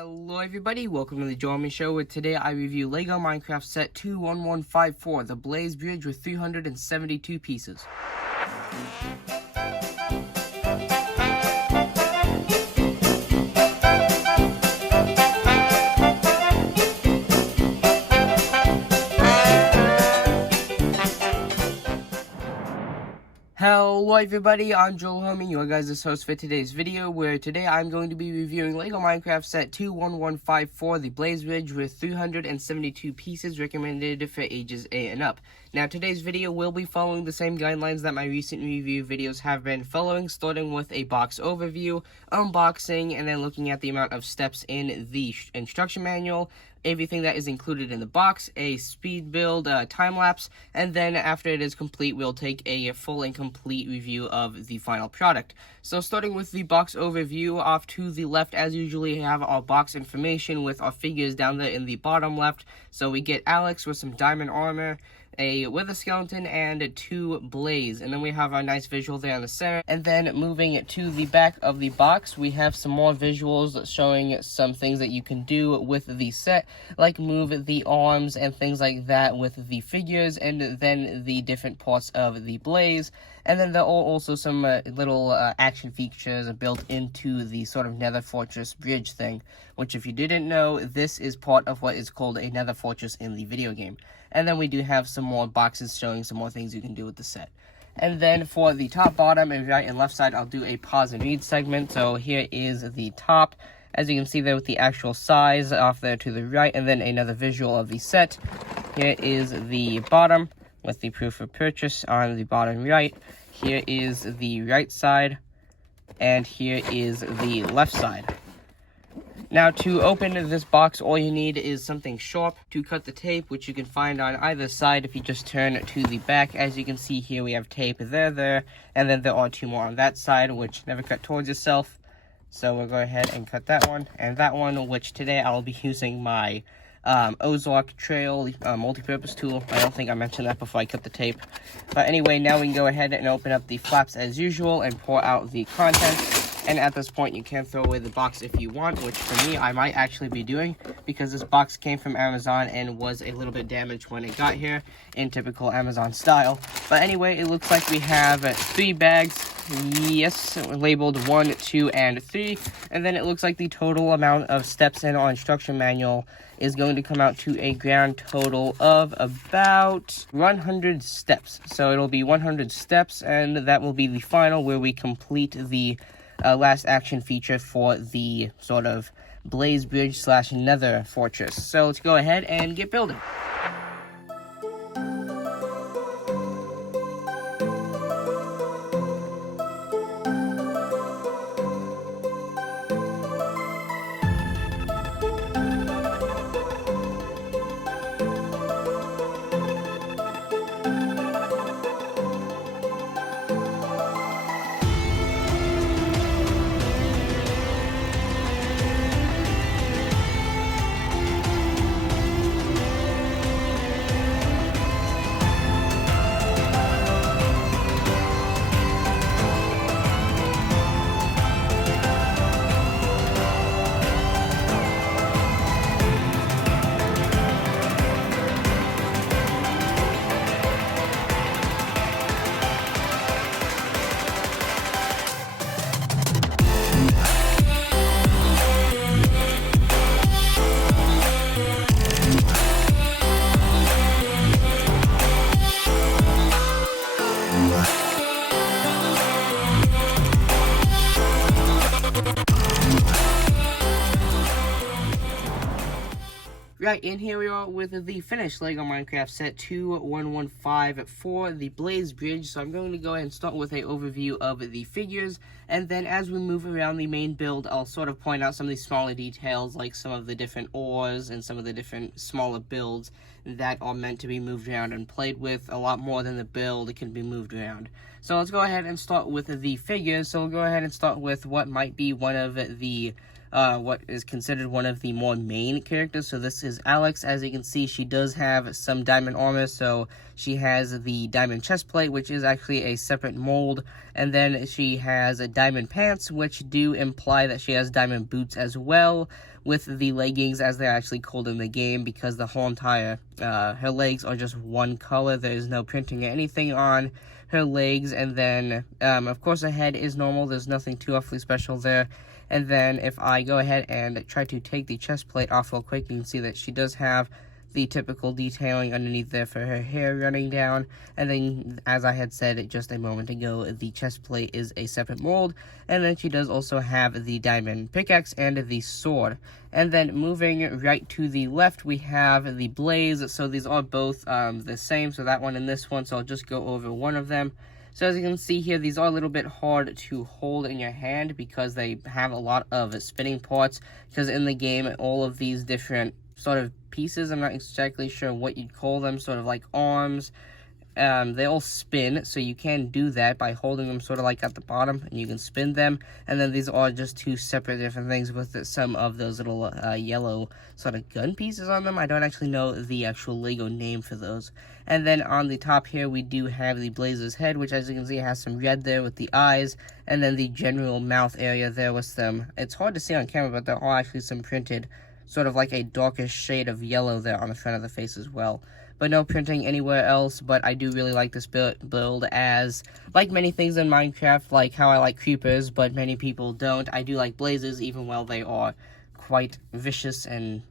Hello everybody, welcome to the Joe Army Show, where today I review LEGO Minecraft Set 21154, the Blaze Bridge with 372 pieces. Hello everybody, I'm Joel Homie, your guys' host for today's video, where today I'm going to be reviewing LEGO Minecraft Set 21154, the Blaze Bridge with 372 pieces, recommended for ages 8 and up. Now today's video will be following the same guidelines that my recent review videos have been following, starting with a box overview, unboxing, and then looking at the amount of steps in the instruction manual, everything that is included in the box, a speed build, time-lapse, and then after it is complete, we'll take a full and complete review of the final product. So starting with the box overview, off to the left, as usually, we have our box information with our figures down there in the bottom left. So we get Alex with some diamond armor, a wither skeleton, and 2 blaze, and then we have our nice visual there in the center. And then moving to the back of the box, we have some more visuals showing some things that you can do with the set, like move the arms and things like that with the figures, and then the different parts of the blaze. And then there are also some little action features built into the sort of Nether Fortress bridge thing, which, if you didn't know, this is part of what is called a Nether Fortress in the video game. And then we do have some more boxes showing some more things you can do with the set. And then for the top, bottom, and right and left side, I'll do a pause and read segment. So here is the top, as you can see there with the actual size off there to the right, and then another visual of the set. Here is the bottom with the proof of purchase on the bottom right. Here is the right side, and here is the left side. Now, to open this box, all you need is something sharp to cut the tape, which you can find on either side if you just turn to the back. As you can see here, we have tape there, and then there are 2 more on that side, which never cut towards yourself. So we'll go ahead and cut that one, and that one, which today I'll be using my Ozark Trail multi-purpose tool. I don't think I mentioned that before I cut the tape. But anyway, now we can go ahead and open up the flaps as usual and pour out the contents. And at this point, you can throw away the box if you want, which for me, I might actually be doing, because this box came from Amazon and was a little bit damaged when it got here, in typical Amazon style. But anyway, it looks like we have 3 bags, yes, labeled 1, 2, and 3. And then it looks like the total amount of steps in our instruction manual is going to come out to a grand total of about 100 steps. So it'll be 100 steps, and that will be the final, where we complete the last action feature for the sort of Blaze Bridge / Nether Fortress. So let's go ahead and get building. Right, and here we are with the finished LEGO Minecraft Set 21154, the Blaze Bridge. So I'm going to go ahead and start with an overview of the figures, and then as we move around the main build, I'll sort of point out some of these smaller details, like some of the different ores and some of the different smaller builds that are meant to be moved around and played with. A lot more than the build can be moved around. So let's go ahead and start with the figures. So we'll go ahead and start with what might be one of the what is considered one of the more main characters. So this is Alex. As you can see, she does have some diamond armor, so she has the diamond chest plate, which is actually a separate mold, and then she has a diamond pants, which do imply that she has diamond boots as well, with the leggings, as they're actually called in the game, because the whole entire, her legs are just one color. There's no printing or anything on her legs. And then, of course, her head is normal. There's nothing too awfully special there. And then if I go ahead and try to take the chest plate off real quick, you can see that she does have the typical detailing underneath there for her hair running down. And then, as I had said just a moment ago, the chest plate is a separate mold. And then she does also have the diamond pickaxe and the sword. And then moving right to the left, we have the blaze. So these are both the same, so that one and this one, so I'll just go over one of them. So as you can see here, these are a little bit hard to hold in your hand because they have a lot of spinning parts, because in the game, all of these different sort of pieces, I'm not exactly sure what you'd call them, sort of like arms, they all spin, so you can do that by holding them sort of like at the bottom, and you can spin them. And then these are just two separate different things with some of those little yellow sort of gun pieces on them. I don't actually know the actual Lego name for those. And then on the top here, we do have the Blazer's head, which, as you can see, has some red there with the eyes, and then the general mouth area there with some, it's hard to see on camera, but there are actually some printed sort of like a darkish shade of yellow there on the front of the face as well. But no printing anywhere else. But I do really like this build, as like many things in Minecraft, like how I like creepers, but many people don't. I do like blazes, even while they are quite vicious and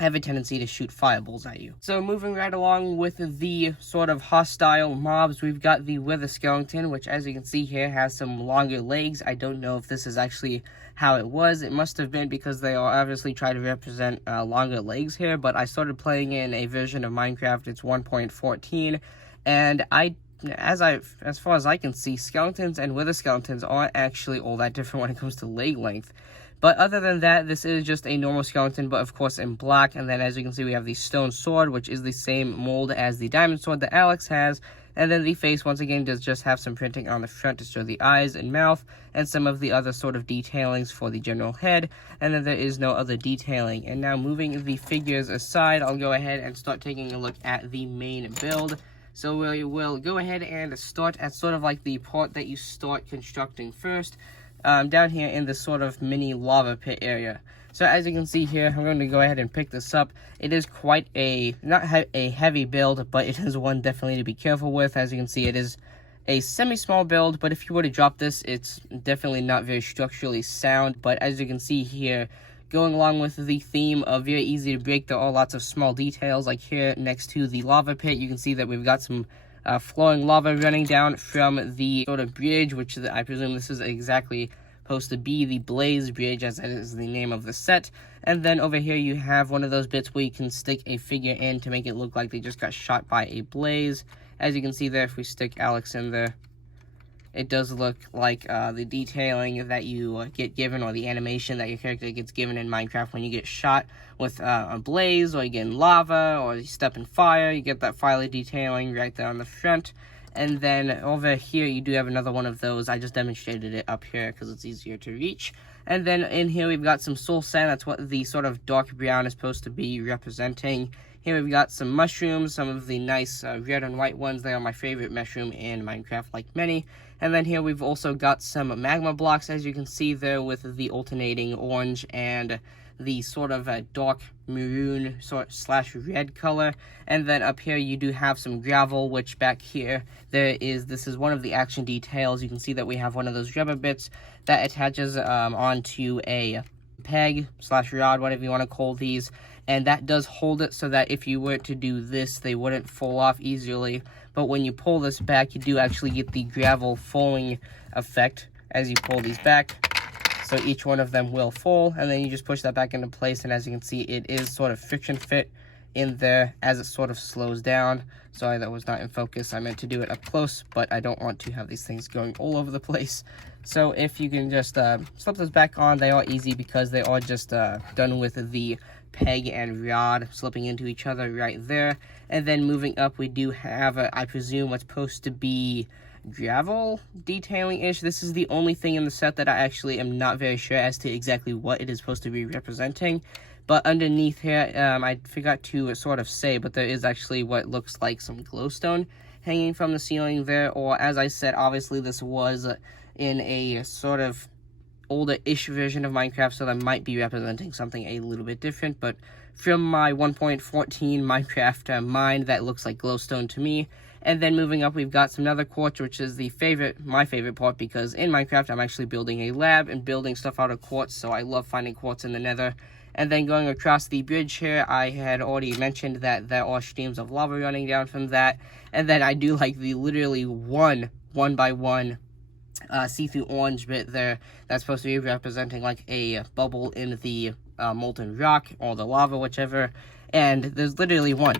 have a tendency to shoot fireballs at you. So moving right along with the sort of hostile mobs, we've got the Wither Skeleton, which, as you can see here, has some longer legs. I don't know if this is actually how it was. It must have been, because they are obviously trying to represent longer legs here, but I started playing in a version of Minecraft, it's 1.14, and as far as I can see, skeletons and Wither Skeletons aren't actually all that different when it comes to leg length. But other than that, this is just a normal skeleton, but of course in black. And then, as you can see, we have the stone sword, which is the same mold as the diamond sword that Alex has. And then the face, once again, does just have some printing on the front to show the eyes and mouth, and some of the other sort of detailings for the general head. And then there is no other detailing. And now, moving the figures aside, I'll go ahead and start taking a look at the main build. So we will go ahead and start at sort of like the part that you start constructing first. Down here in this sort of mini lava pit area. So as you can see here, I'm going to go ahead and pick this up. It is quite not a heavy build, but it is one definitely to be careful with. As you can see, it is a semi-small build, but if you were to drop this, it's definitely not very structurally sound. But as you can see here, going along with the theme of very easy to break, there are lots of small details. Like here next to the lava pit, you can see that we've got some flowing lava running down from the sort of bridge, which I presume this is exactly supposed to be the Blaze Bridge, as that is the name of the set. And then over here you have one of those bits where you can stick a figure in to make it look like they just got shot by a blaze. As you can see there, if we stick Alex in there, it does look like the detailing that you get given, or the animation that your character gets given in Minecraft when you get shot with a blaze, or you get in lava, or you step in fire. You get that fire detailing right there on the front. And then over here, you do have another one of those. I just demonstrated it up here because it's easier to reach. And then in here, we've got some soul sand. That's what the sort of dark brown is supposed to be representing. Here we've got some mushrooms, some of the nice red and white ones. They are my favorite mushroom in Minecraft, like many. And then here we've also got some magma blocks, as you can see there, with the alternating orange and the sort of dark maroon slash red color. And then up here you do have some gravel, which back here this is one of the action details. You can see that we have one of those rubber bits that attaches onto a peg slash rod, whatever you want to call these, and that does hold it so that if you were to do this, they wouldn't fall off easily. But when you pull this back, you do actually get the gravel falling effect as you pull these back. So each one of them will fall, and then you just push that back into place, and as you can see, it is sort of friction fit in there as it sort of slows down. Sorry, that was not in focus. I meant to do it up close, but I don't want to have these things going all over the place. So if you can just slip those back on, they are easy because they are just done with the peg and rod slipping into each other right there. And then moving up, we do have, I presume, what's supposed to be gravel detailing-ish. This is the only thing in the set that I actually am not very sure as to exactly what it is supposed to be representing. But underneath here, I forgot to sort of say, but there is actually what looks like some glowstone hanging from the ceiling there. Or as I said, obviously this was in a sort of older-ish version of Minecraft, so that might be representing something a little bit different. But from my 1.14 Minecraft mind, that looks like glowstone to me. And then moving up, we've got some nether quartz, which is my favorite part, because in Minecraft, I'm actually building a lab and building stuff out of quartz, so I love finding quartz in the nether. And then going across the bridge here, I had already mentioned that there are streams of lava running down from that. And then I do like the literally one by one see-through orange bit there that's supposed to be representing like a bubble in the molten rock or the lava, whichever. And there's literally one.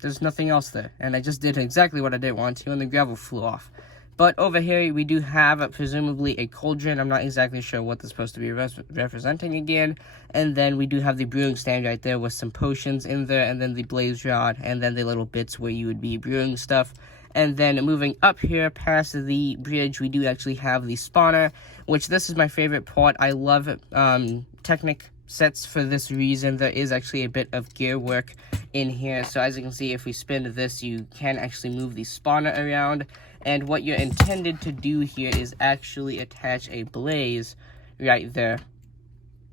There's nothing else there, and I just did exactly what I didn't want to, and the gravel flew off. But over here, we do have presumably a cauldron. I'm not exactly sure what this is supposed to be representing again. And then we do have the brewing stand right there with some potions in there, and then the blaze rod, and then the little bits where you would be brewing stuff. And then moving up here past the bridge, we do actually have the spawner, which this is my favorite part. I love Technic sets for this reason. There is actually a bit of gear work in here. So as you can see, if we spin this, you can actually move the spawner around. And what you're intended to do here is actually attach a blaze right there,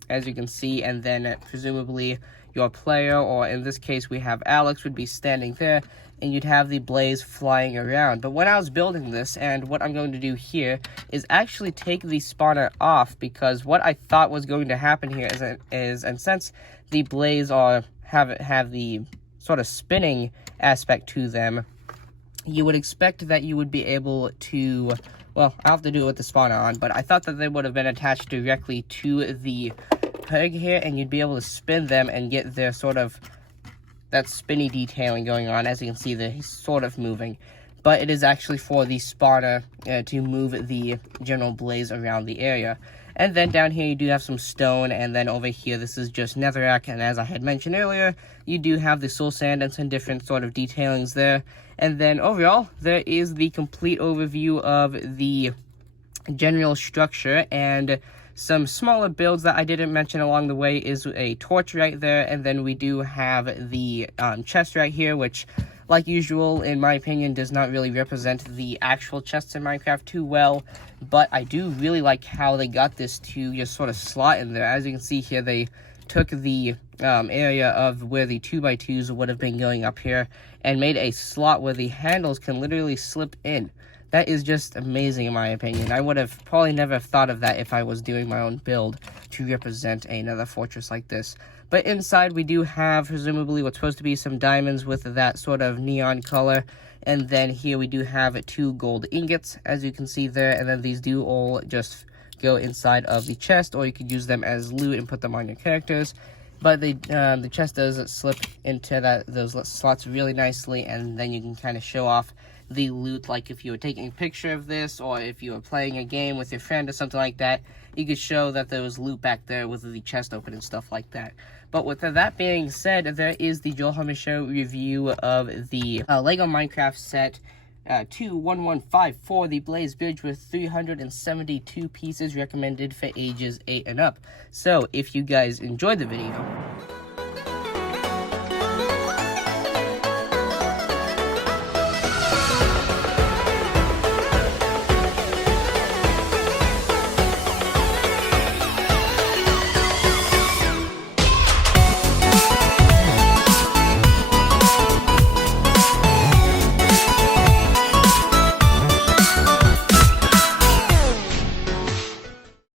as you can see. And then presumably your player, or in this case we have Alex, would be standing there, and you'd have the blaze flying around. But when I was building this, and what I'm going to do here is actually take the spawner off, because what I thought was going to happen here is and since the blaze have the sort of spinning aspect to them, you would expect that you would be able to, well, I'll have to do it with the spawner on, but I thought that they would have been attached directly to the peg here, and you'd be able to spin them and get their sort of that spinny detailing going on. As you can see, they're sort of moving, but it is actually for the spawner to move the general blaze around the area. And then down here you do have some stone, and then over here this is just netherrack, and as I had mentioned earlier, you do have the soul sand and some different sort of detailings there. And then overall, there is the complete overview of the general structure, and some smaller builds that I didn't mention along the way is a torch right there, and then we do have the chest right here, which, like usual, in my opinion, does not really represent the actual chests in Minecraft too well, but I do really like how they got this to just sort of slot in there. As you can see here, they took the area of where the 2x2s would have been going up here and made a slot where the handles can literally slip in. That is just amazing in my opinion. I would have probably never thought of that if I was doing my own build to represent another fortress like this. But inside we do have presumably what's supposed to be some diamonds with that sort of neon color. And then here we do have 2 gold ingots, as you can see there. And then these do all just go inside of the chest, or you could use them as loot and put them on your characters. But the chest does slip into those slots really nicely, and then you can kind of show off the loot, like if you were taking a picture of this, or if you were playing a game with your friend or something like that, you could show that there was loot back there with the chest open and stuff like that. But with that being said, there is the Joel Hummer Show review of the Lego Minecraft set 21154, the Blaze Bridge, with 372 pieces, recommended for ages 8 and up. So if you guys enjoyed the video,